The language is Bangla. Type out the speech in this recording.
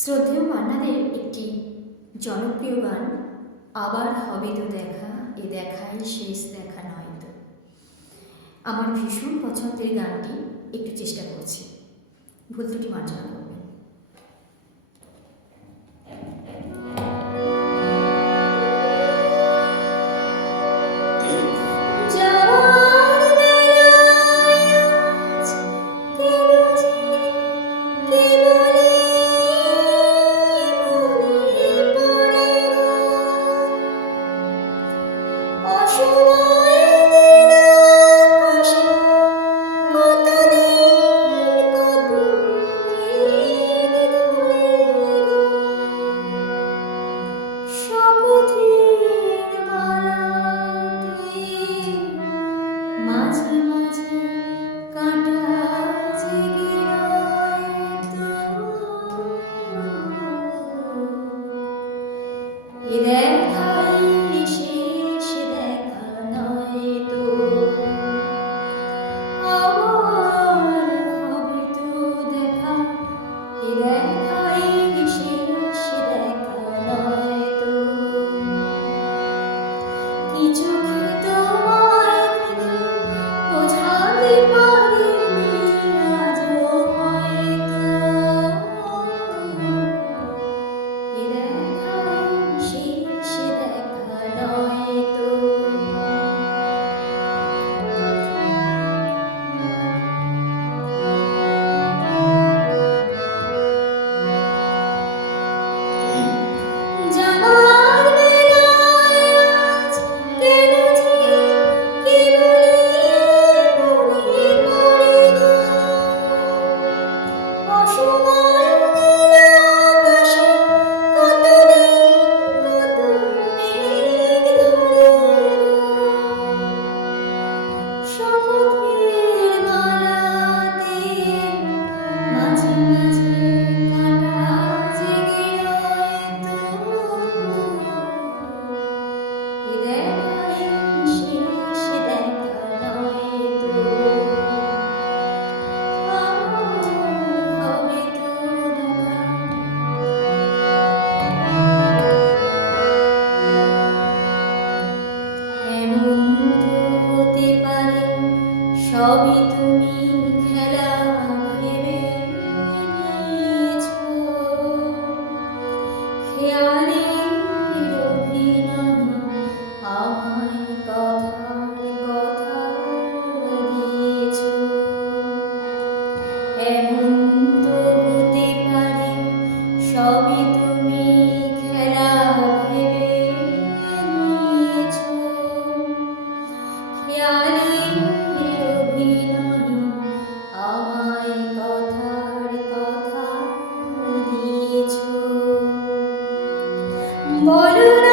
শ্রদ্ধেয় মান্নাদের একটি জনপ্রিয় গান আবার হবে তো দেখা, এ দেখাই শেষ দেখা নয় তো। আমার ভীষণ পছন্দের গানটি, একটু চেষ্টা করছি, ভুল ত্রুটি মার্জনা করবেন। মাঝে মাঝে কাঁটা জেগে রয় তো, এ দেখাই শেষ দেখা নয় তো, আবার হবে তো দেখা, এ দেখাই শেষ দেখা নয় তো। কিছু সবই তুমি খেলা ভেবে নিয়েছো, খেয়ালের অভিনয় আমায় কথার কথা দিয়েছো। এমন তো হতে পারে সবই তুমি খেলা ভেবে নিয়েছো, খেয়ালের আমায় কথার কথা দিয়েছো। বলো